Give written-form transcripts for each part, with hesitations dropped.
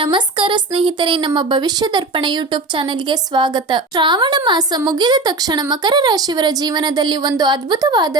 ನಮಸ್ಕಾರ ಸ್ನೇಹಿತರೆ, ನಮ್ಮ ಭವಿಷ್ಯ ದರ್ಪಣ ಯೂಟ್ಯೂಬ್ ಚಾನೆಲ್ಗೆ ಸ್ವಾಗತ. ಶ್ರಾವಣ ಮಾಸ ಮುಗಿದ ತಕ್ಷಣ ಮಕರ ರಾಶಿಯವರ ಜೀವನದಲ್ಲಿ ಒಂದು ಅದ್ಭುತವಾದ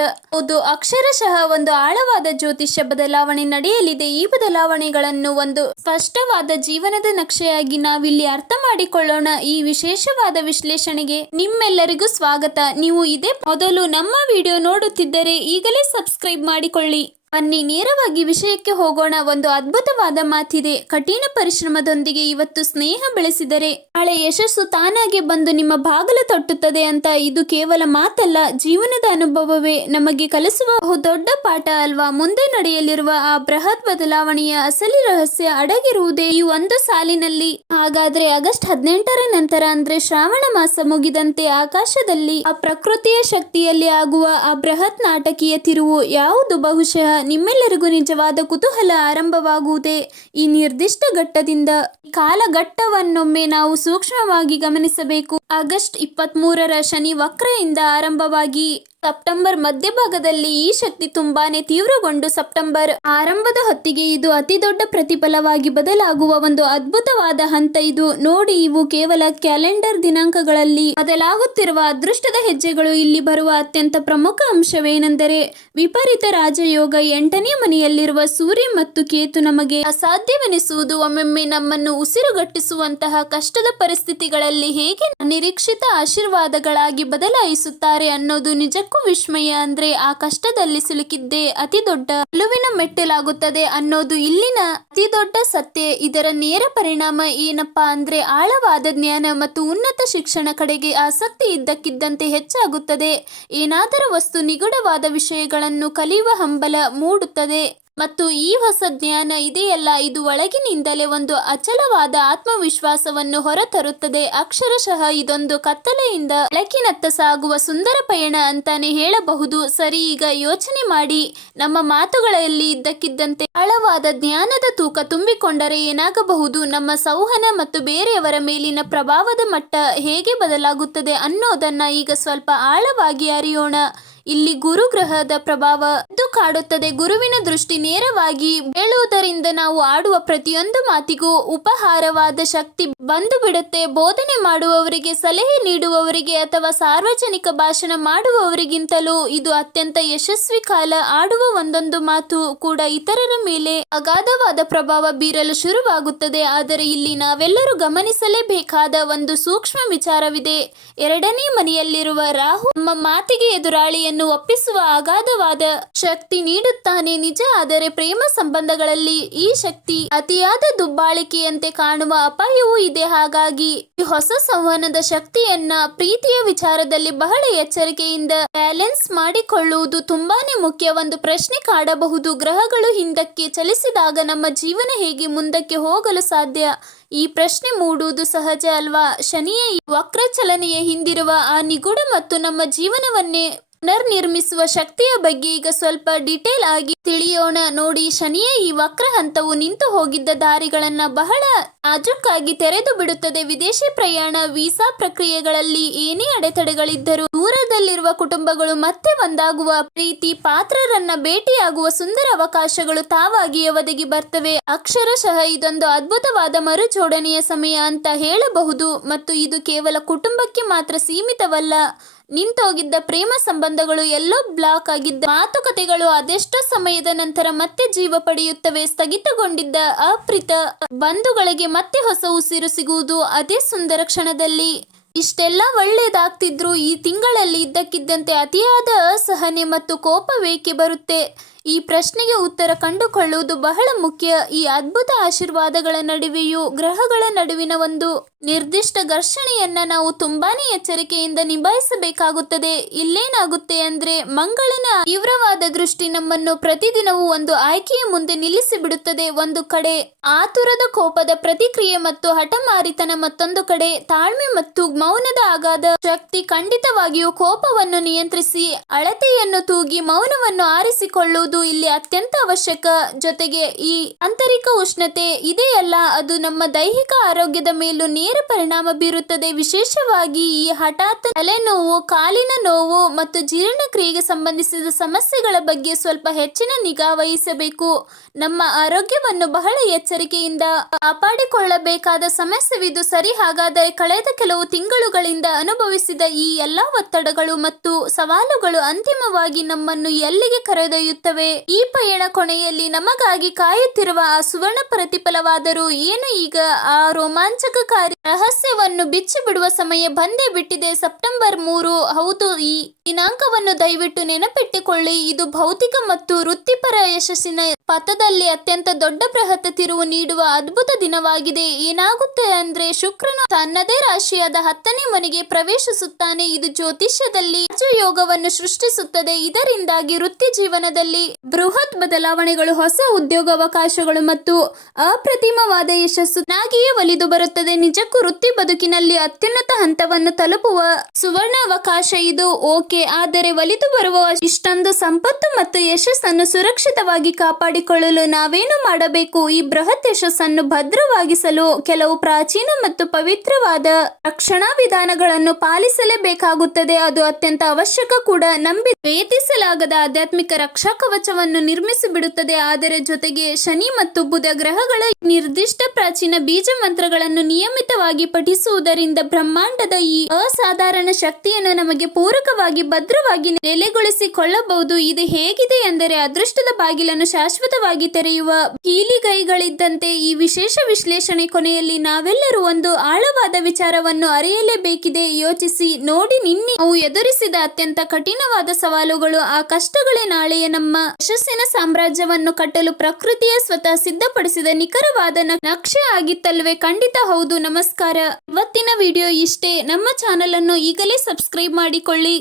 ಅಕ್ಷರಶಃ ಒಂದು ಆಳವಾದ ಜ್ಯೋತಿಷ್ಯ ಬದಲಾವಣೆ ನಡೆಯಲಿದೆ. ಈ ಬದಲಾವಣೆಗಳನ್ನು ಒಂದು ಸ್ಪಷ್ಟವಾದ ಜೀವನದ ನಕ್ಷೆಯಾಗಿ ನಾವಿಲ್ಲಿ ಅರ್ಥ ಮಾಡಿಕೊಳ್ಳೋಣ. ಈ ವಿಶೇಷವಾದ ವಿಶ್ಲೇಷಣೆಗೆ ನಿಮ್ಮೆಲ್ಲರಿಗೂ ಸ್ವಾಗತ. ನೀವು ಇದೇ ಮೊದಲು ನಮ್ಮ ವಿಡಿಯೋ ನೋಡುತ್ತಿದ್ದರೆ ಈಗಲೇ ಸಬ್ಸ್ಕ್ರೈಬ್ ಮಾಡಿಕೊಳ್ಳಿ. ಬನ್ನಿ ನೇರವಾಗಿ ವಿಷಯಕ್ಕೆ ಹೋಗೋಣ. ಒಂದು ಅದ್ಭುತವಾದ ಮಾತಿದೆ, ಕಠಿಣ ಪರಿಶ್ರಮದೊಂದಿಗೆ ಇವತ್ತು ಸ್ನೇಹ ಬೆಳೆಸಿದರೆ ನಾಳೆ ಯಶಸ್ಸು ತಾನಾಗೆ ಬಂದು ನಿಮ್ಮ ಬಾಗಿಲು ತಟ್ಟುತ್ತದೆ ಅಂತ. ಇದು ಕೇವಲ ಮಾತಲ್ಲ, ಜೀವನದ ಅನುಭವವೇ ನಮಗೆ ಕಲಿಸುವ ಬಹುದೊಡ್ಡ ಪಾಠ ಅಲ್ವಾ. ಮುಂದೆ ನಡೆಯಲಿರುವ ಆ ಬೃಹತ್ ಬದಲಾವಣೆಯ ಅಸಲಿ ರಹಸ್ಯ ಅಡಗಿರುವುದೇ ಈ ಒಂದು ಸಾಲಿನಲ್ಲಿ. ಹಾಗಾದ್ರೆ ಆಗಸ್ಟ್ 18ರ ನಂತರ ಅಂದ್ರೆ ಶ್ರಾವಣ ಮಾಸ ಮುಗಿದಂತೆ ಆಕಾಶದಲ್ಲಿ ಆ ಪ್ರಕೃತಿಯ ಶಕ್ತಿಯಲ್ಲಿ ಆಗುವ ಆ ಬೃಹತ್ ನಾಟಕೀಯ ತಿರುವು ಯಾವುದು? ಬಹುಶಃ ನಿಮ್ಮೆಲ್ಲರಿಗೂ ನಿಜವಾದ ಕುತೂಹಲ ಆರಂಭವಾಗುವುದೇ ಈ ನಿರ್ದಿಷ್ಟ ಘಟ್ಟದಿಂದ. ಕಾಲಘಟ್ಟವನ್ನೊಮ್ಮೆ ನಾವು ಸೂಕ್ಷ್ಮವಾಗಿ ಗಮನಿಸಬೇಕು. ಆಗಸ್ಟ್ 23ರ ಶನಿ ವಕ್ರೆಯಿಂದ ಆರಂಭವಾಗಿ ಸೆಪ್ಟೆಂಬರ್ ಮಧ್ಯಭಾಗದಲ್ಲಿ ಈ ಶಕ್ತಿ ತುಂಬಾನೇ ತೀವ್ರಗೊಂಡು ಸೆಪ್ಟೆಂಬರ್ ಆರಂಭದ ಹೊತ್ತಿಗೆ ಇದು ಅತಿ ದೊಡ್ಡ ಪ್ರತಿಫಲವಾಗಿ ಬದಲಾಗುವ ಒಂದು ಅದ್ಭುತವಾದ ಹಂತ ಇದು. ನೋಡಿ, ಇವು ಕೇವಲ ಕ್ಯಾಲೆಂಡರ್ ದಿನಾಂಕಗಳಲ್ಲಿ ಬದಲಾಗುತ್ತಿರುವ ಅದೃಷ್ಟದ ಹೆಜ್ಜೆಗಳು. ಇಲ್ಲಿ ಬರುವ ಅತ್ಯಂತ ಪ್ರಮುಖ ಅಂಶವೇನೆಂದರೆ ವಿಪರೀತ ರಾಜಯೋಗ. 8ನೇ ಮನೆಯಲ್ಲಿರುವ ಸೂರ್ಯ ಮತ್ತು ಕೇತು ನಮಗೆ ಅಸಾಧ್ಯವೆನಿಸುವುದು ಒಮ್ಮೊಮ್ಮೆ ನಮ್ಮನ್ನು ಉಸಿರುಗಟ್ಟಿಸುವಂತಹ ಕಷ್ಟದ ಪರಿಸ್ಥಿತಿಗಳಲ್ಲಿ ಹೇಗೆ ನಿರೀಕ್ಷಿತ ಆಶೀರ್ವಾದಗಳಾಗಿ ಬದಲಾಯಿಸುತ್ತಾರೆ ಅನ್ನೋದು ನಿಜಕ್ಕೂ ವಿಸ್ಮಯ. ಅಂದ್ರೆ ಆ ಕಷ್ಟದಲ್ಲಿ ಸಿಲುಕಿದ್ದೇ ಅತಿ ದೊಡ್ಡ ಗೆಲುವಿನ ಮೆಟ್ಟಿಲಾಗುತ್ತದೆ ಅನ್ನೋದು ಇಲ್ಲಿನ ಅತಿ ದೊಡ್ಡ ಸತ್ಯ. ಇದರ ನೇರ ಪರಿಣಾಮ ಏನಪ್ಪಾ ಅಂದ್ರೆ ಆಳವಾದ ಜ್ಞಾನ ಮತ್ತು ಉನ್ನತ ಶಿಕ್ಷಣ ಕಡೆಗೆ ಆಸಕ್ತಿ ಇದ್ದಕ್ಕಿದ್ದಂತೆ ಹೆಚ್ಚಾಗುತ್ತದೆ. ಏನಾದರೂ ವಸ್ತು ನಿಗೂಢವಾದ ವಿಷಯಗಳನ್ನು ಕಲಿಯುವ ಹಂಬಲ ಮೂಡುತ್ತದೆ ಮತ್ತು ಈ ಹೊಸ ಜ್ಞಾನ ಇದೆಯಲ್ಲ, ಇದು ಒಳಗಿನಿಂದಲೇ ಒಂದು ಅಚಲವಾದ ಆತ್ಮವಿಶ್ವಾಸವನ್ನು ಹೊರತರುತ್ತದೆ. ಅಕ್ಷರಶಃ ಇದೊಂದು ಕತ್ತಲೆಯಿಂದ ಬೆಳಕಿನತ್ತ ಸಾಗುವ ಸುಂದರ ಪಯಣ ಅಂತಾನೆ ಹೇಳಬಹುದು. ಸರಿ, ಈಗ ಯೋಚನೆ ಮಾಡಿ, ನಮ್ಮ ಮಾತುಗಳಲ್ಲಿ ಇದ್ದಕ್ಕಿದ್ದಂತೆ ಆಳವಾದ ಜ್ಞಾನದ ತೂಕ ತುಂಬಿಕೊಂಡರೆ ಏನಾಗಬಹುದು? ನಮ್ಮ ಸಂವಹನ ಮತ್ತು ಬೇರೆಯವರ ಮೇಲಿನ ಪ್ರಭಾವದ ಮಟ್ಟ ಹೇಗೆ ಬದಲಾಗುತ್ತದೆ ಅನ್ನೋದನ್ನ ಈಗ ಸ್ವಲ್ಪ ಆಳವಾಗಿ ಅರಿಯೋಣ. ಇಲ್ಲಿ ಗುರು ಗ್ರಹದ ಪ್ರಭಾವ ಎದ್ದು ಕಾಡುತ್ತದೆ. ಗುರುವಿನ ದೃಷ್ಟಿ ನೇರವಾಗಿ ಬೀಳುವುದರಿಂದ ನಾವು ಆಡುವ ಪ್ರತಿಯೊಂದು ಮಾತಿಗೂ ಉಪಹಾರವಾದ ಶಕ್ತಿ ಬಂದು ಬಿಡುತ್ತೆ. ಬೋಧನೆ ಮಾಡುವವರಿಗೆ, ಸಲಹೆ ನೀಡುವವರಿಗೆ ಅಥವಾ ಸಾರ್ವಜನಿಕ ಭಾಷಣ ಮಾಡುವವರಿಗಿಂತಲೂ ಇದು ಅತ್ಯಂತ ಯಶಸ್ವಿ ಕಾಲ. ಆಡುವ ಒಂದೊಂದು ಮಾತು ಕೂಡ ಇತರರ ಮೇಲೆ ಅಗಾಧವಾದ ಪ್ರಭಾವ ಬೀರಲು ಶುರುವಾಗುತ್ತದೆ. ಆದರೆ ಇಲ್ಲಿ ನಾವೆಲ್ಲರೂ ಗಮನಿಸಲೇಬೇಕಾದ ಒಂದು ಸೂಕ್ಷ್ಮ ವಿಚಾರವಿದೆ. 2ನೇ ಮನೆಯಲ್ಲಿರುವ ರಾಹು ನಮ್ಮ ಮಾತಿಗೆ ಎದುರಾಳಿಯನ್ನು ಒಪ್ಪಿಸುವ ಅಗಾಧವಾದ ಶಕ್ತಿ ನೀಡುತ್ತಾನೆ, ನಿಜ. ಆದರೆ ಪ್ರೇಮ ಸಂಬಂಧಗಳಲ್ಲಿ ಈ ಶಕ್ತಿ ಅತಿಯಾದ ದುಬ್ಬಾಳಿಕೆಯಂತೆ ಕಾಣುವ ಅಪಾಯವೂ ಇದೆ. ಹಾಗಾಗಿ ಈ ಹೊಸ ಸಂವಹನದ ಶಕ್ತಿಯನ್ನ ಪ್ರೀತಿಯ ವಿಚಾರದಲ್ಲಿ ಬಹಳ ಎಚ್ಚರಿಕೆಯಿಂದ ಬ್ಯಾಲೆನ್ಸ್ ಮಾಡಿಕೊಳ್ಳುವುದು ತುಂಬಾನೇ ಮುಖ್ಯ. ಒಂದು ಪ್ರಶ್ನೆ ಕಾಡಬಹುದು, ಗ್ರಹಗಳು ಹಿಂದಕ್ಕೆ ಚಲಿಸಿದಾಗ ನಮ್ಮ ಜೀವನ ಹೇಗೆ ಮುಂದಕ್ಕೆ ಹೋಗಲು ಸಾಧ್ಯ? ಈ ಪ್ರಶ್ನೆ ಮೂಡುವುದು ಸಹಜ ಅಲ್ವಾ? ಶನಿಯ ಈ ವಕ್ರ ಚಲನೆಯ ಹಿಂದಿರುವ ಆ ನಿಗೂಢ ಮತ್ತು ನಮ್ಮ ಜೀವನವನ್ನೇ ಪುನರ್ನಿರ್ಮಿಸುವ ಶಕ್ತಿಯ ಬಗ್ಗೆ ಈಗ ಸ್ವಲ್ಪ ಡೀಟೇಲ್ ಆಗಿ ತಿಳಿಯೋಣ. ನೋಡಿ, ಶನಿಯ ಈ ವಕ್ರ ಹಂತವು ನಿಂತು ಹೋಗಿದ್ದ ದಾರಿಗಳನ್ನ ಬಹಳ ನಾಜೂಕಾಗಿ ತೆರೆದು ಬಿಡುತ್ತದೆ. ವಿದೇಶಿ ಪ್ರಯಾಣ, ವೀಸಾ ಪ್ರಕ್ರಿಯೆಗಳಲ್ಲಿ ಏನೇ ಅಡೆತಡೆಗಳಿದ್ದರೂ ದೂರದಲ್ಲಿರುವ ಕುಟುಂಬಗಳು ಮತ್ತೆ ಒಂದಾಗುವ, ಪ್ರೀತಿ ಪಾತ್ರರನ್ನ ಭೇಟಿಯಾಗುವ ಸುಂದರ ಅವಕಾಶಗಳು ತಾವಾಗಿಯೇ ಒದಗಿ ಬರ್ತವೆ. ಅಕ್ಷರಶಃ ಇದೊಂದು ಅದ್ಭುತವಾದ ಮರುಜೋಡಣೆಯ ಸಮಯ ಅಂತ ಹೇಳಬಹುದು. ಮತ್ತು ಇದು ಕೇವಲ ಕುಟುಂಬಕ್ಕೆ ಮಾತ್ರ ಸೀಮಿತವಲ್ಲ. ನಿಂತೋಗಿದ್ದ ಪ್ರೇಮ ಸಂಬಂಧಗಳು, ಎಲ್ಲೋ ಬ್ಲಾಕ್ ಆಗಿದ್ದ ಮಾತುಕತೆಗಳು ಅದೆಷ್ಟೋ ಸಮಯದ ನಂತರ ಮತ್ತೆ ಜೀವ ಪಡೆಯುತ್ತವೆ. ಸ್ಥಗಿತಗೊಂಡಿದ್ದ ಅಪ್ರೀತ ಬಂಧುಗಳಿಗೆ ಮತ್ತೆ ಹೊಸ ಉಸಿರು ಸಿಗುವುದು ಅದೇ ಸುಂದರ ಕ್ಷಣದಲ್ಲಿ. ಇಷ್ಟೆಲ್ಲ ಒಳ್ಳೇದಾಗ್ತಿದ್ರು ಈ ತಿಂಗಳಲ್ಲಿ ಇದ್ದಕ್ಕಿದ್ದಂತೆ ಅತಿಯಾದ ಅಸಹನೆ ಮತ್ತು ಕೋಪವೇಕೆ ಬರುತ್ತೆ? ಈ ಪ್ರಶ್ನೆಗೆ ಉತ್ತರ ಕಂಡುಕೊಳ್ಳುವುದು ಬಹಳ ಮುಖ್ಯ. ಈ ಅದ್ಭುತ ಆಶೀರ್ವಾದಗಳ ನಡುವೆಯೂ ಗ್ರಹಗಳ ನಡುವಿನ ಒಂದು ನಿರ್ದಿಷ್ಟ ಘರ್ಷಣೆಯನ್ನ ನಾವು ತುಂಬಾನೇ ಎಚ್ಚರಿಕೆಯಿಂದ ನಿಭಾಯಿಸಬೇಕಾಗುತ್ತದೆ. ಇಲ್ಲೇನಾಗುತ್ತೆ ಅಂದ್ರೆ ಮಂಗಳನ ತೀವ್ರವಾದ ದೃಷ್ಟಿ ನಮ್ಮನ್ನು ಪ್ರತಿದಿನವೂ ಒಂದು ಆಯ್ಕೆಯ ಮುಂದೆ ನಿಲ್ಲಿಸಿ ಬಿಡುತ್ತದೆ. ಒಂದು ಕಡೆ ಆತುರದ ಕೋಪದ ಪ್ರತಿಕ್ರಿಯೆ ಮತ್ತು ಹಠಮಾರಿತನ, ಮತ್ತೊಂದು ಕಡೆ ತಾಳ್ಮೆ ಮತ್ತು ಮೌನದ ಅಗಾಧ ಶಕ್ತಿ. ಖಂಡಿತವಾಗಿಯೂ ಕೋಪವನ್ನು ನಿಯಂತ್ರಿಸಿ, ಅಳತೆಯನ್ನು ತೂಗಿ ಮೌನವನ್ನು ಆರಿಸಿಕೊಳ್ಳುವುದು ಮಾಡುವುದು ಇಲ್ಲಿ ಅತ್ಯಂತ ಅವಶ್ಯಕ. ಜೊತೆಗೆ ಈ ಆಂತರಿಕ ಉಷ್ಣತೆ ಇದೆಯಲ್ಲ, ಅದು ನಮ್ಮ ದೈಹಿಕ ಆರೋಗ್ಯದ ಮೇಲೂ ನೇರ ಪರಿಣಾಮ ಬೀರುತ್ತದೆ. ವಿಶೇಷವಾಗಿ ಈ ಹಠಾತ್ ತಲೆನೋವು, ಕಾಲಿನ ನೋವು ಮತ್ತು ಜೀರ್ಣಕ್ರಿಯೆಗೆ ಸಂಬಂಧಿಸಿದ ಸಮಸ್ಯೆಗಳ ಬಗ್ಗೆ ಸ್ವಲ್ಪ ಹೆಚ್ಚಿನ ನಿಗಾ ವಹಿಸಬೇಕು. ನಮ್ಮ ಆರೋಗ್ಯವನ್ನು ಬಹಳ ಎಚ್ಚರಿಕೆಯಿಂದ ಕಾಪಾಡಿಕೊಳ್ಳಬೇಕಾದ ಸಮಸ್ಯೆವಿದು. ಸರಿ, ಹಾಗಾದರೆ ಕಳೆದ ಕೆಲವು ತಿಂಗಳುಗಳಿಂದ ಅನುಭವಿಸಿದ ಈ ಎಲ್ಲಾ ಒತ್ತಡಗಳು ಮತ್ತು ಸವಾಲುಗಳು ಅಂತಿಮವಾಗಿ ನಮ್ಮನ್ನು ಎಲ್ಲಿಗೆ ಕರೆದೊಯ್ಯುತ್ತವೆ? ಈ ಪಯಣ ಕೊನೆಯಲ್ಲಿ ನಮಗಾಗಿ ಕಾಯುತ್ತಿರುವ ಆ ಸುವರ್ಣ ಪ್ರತಿಫಲವಾದರೂ ಏನು? ಈಗ ಆ ರೋಮಾಂಚಕಾರಿ ರಹಸ್ಯವನ್ನು ಬಿಚ್ಚಿಬಿಡುವ ಸಮಯ ಬಂದೇ ಬಿಟ್ಟಿದೆ. ಸೆಪ್ಟೆಂಬರ್ 3. ಹೌದು, ಈ ದಿನಾಂಕವನ್ನು ದಯವಿಟ್ಟು ನೆನಪಿಟ್ಟುಕೊಳ್ಳಿ. ಇದು ಭೌತಿಕ ಮತ್ತು ವೃತ್ತಿಪರ ಯಶಸ್ಸಿನ ಪಥದಲ್ಲಿ ಅತ್ಯಂತ ದೊಡ್ಡ ಬೃಹತ್ ತಿರುವು ನೀಡುವ ಅದ್ಭುತ ದಿನವಾಗಿದೆ. ಏನಾಗುತ್ತೆ ಅಂದ್ರೆ, ಶುಕ್ರನು ತನ್ನದೇ ರಾಶಿಯಾದ 10ನೇ ಮನೆಗೆ ಪ್ರವೇಶಿಸುತ್ತಾನೆ. ಇದು ಜ್ಯೋತಿಷ್ಯದಲ್ಲಿ ರಾಜಯೋಗವನ್ನು ಸೃಷ್ಟಿಸುತ್ತದೆ. ಇದರಿಂದಾಗಿ ವೃತ್ತಿ ಜೀವನದಲ್ಲಿ ಬೃಹತ್ ಬದಲಾವಣೆಗಳು, ಹೊಸ ಉದ್ಯೋಗಾವಕಾಶಗಳು ಮತ್ತು ಅಪ್ರತಿಮವಾದ ಯಶಸ್ಸು ನಾಗಿಯೇ ಒಲಿದು ಬರುತ್ತದೆ. ನಿಜಕ್ಕೂ ವೃತ್ತಿ ಬದುಕಿನಲ್ಲಿ ಅತ್ಯುನ್ನತ ಹಂತವನ್ನು ತಲುಪುವ ಸುವರ್ಣ ಅವಕಾಶ ಇದು. ಓಕೆ, ಆದರೆ ಒಲಿದು ಬರುವ ಇಷ್ಟೊಂದು ಸಂಪತ್ತು ಮತ್ತು ಯಶಸ್ಸನ್ನು ಸುರಕ್ಷಿತವಾಗಿ ಕಾಪಾಡಿಕೊಳ್ಳಲು ನಾವೇನು ಮಾಡಬೇಕು? ಈ ಬೃಹತ್ ಯಶಸ್ಸನ್ನು ಭದ್ರವಾಗಿಸಲು ಕೆಲವು ಪ್ರಾಚೀನ ಮತ್ತು ಪವಿತ್ರವಾದ ರಕ್ಷಣಾ ವಿಧಾನಗಳನ್ನು ಪಾಲಿಸಲೇಬೇಕಾಗುತ್ತದೆ. ಅದು ಅತ್ಯಂತ ಅವಶ್ಯಕ ಕೂಡ. ಭೇದಿಸಲಾಗದ ಆಧ್ಯಾತ್ಮಿಕ ರಕ್ಷಾ ಕವಚವನ್ನು ನಿರ್ಮಿಸಿಬಿಡುತ್ತದೆ. ಅದರ ಜೊತೆಗೆ ಶನಿ ಮತ್ತು ಬುಧ ಗ್ರಹಗಳ ನಿರ್ದಿಷ್ಟ ಪ್ರಾಚೀನ ಬೀಜ ಮಂತ್ರಗಳನ್ನು ನಿಯಮಿತವಾಗಿ ಪಠಿಸುವುದರಿಂದ ಬ್ರಹ್ಮಾಂಡದ ಈ ಅಸಾಧಾರಣ ಶಕ್ತಿಯನ್ನು ನಮಗೆ ಪೂರಕವಾಗಿ ಭದ್ರವಾಗಿ ನೆಲೆಗೊಳಿಸಿಕೊಳ್ಳಬಹುದು. ಇದು ಹೇಗಿದೆ ಎಂದರೆ, ಅದೃಷ್ಟದ ಬಾಗಿಲನ್ನು ಶಾಶ್ವತವಾಗಿ ತೆರೆಯುವ ಕೀಲಿಗೈಗಳಿದ್ದಂತೆ. ಈ ವಿಶೇಷ ವಿಶ್ಲೇಷಣೆ ಕೊನೆಯಲ್ಲಿ ನಾವೆಲ್ಲರೂ ಒಂದು ಆಳವಾದ ವಿಚಾರವನ್ನು ಅರಿಯಲೇಬೇಕಿದೆ. ಯೋಚಿಸಿ ನೋಡಿ, ನಿನ್ನೆ ನಾವು ಎದುರಿಸಿದ ಅತ್ಯಂತ ಕಠಿಣವಾದ ಸವಾಲುಗಳು, ಆ ಕಷ್ಟಗಳೇ ನಾಳೆಯ ನಮ್ಮ ಯಶಸ್ಸಿನ ಸಾಮ್ರಾಜ್ಯವನ್ನು ಕಟ್ಟಲು ಪ್ರಕೃತಿಯ ಸ್ವತಃ ಸಿದ್ಧಪಡಿಸಿದ ನಿಖರವಾದ ನಕ್ಷೆ ಆಗಿತ್ತಲ್ವೇ? ಖಂಡಿತ ಹೌದು. ನಮಸ್ಕಾರ. ಇವತ್ತಿನ ವಿಡಿಯೋ ಇಷ್ಟೇ. ನಮ್ಮ ಚಾನೆಲ್ ಅನ್ನು ಈಗಲೇ ಸಬ್ಸ್ಕ್ರೈಬ್ ಮಾಡಿಕೊಳ್ಳಿ.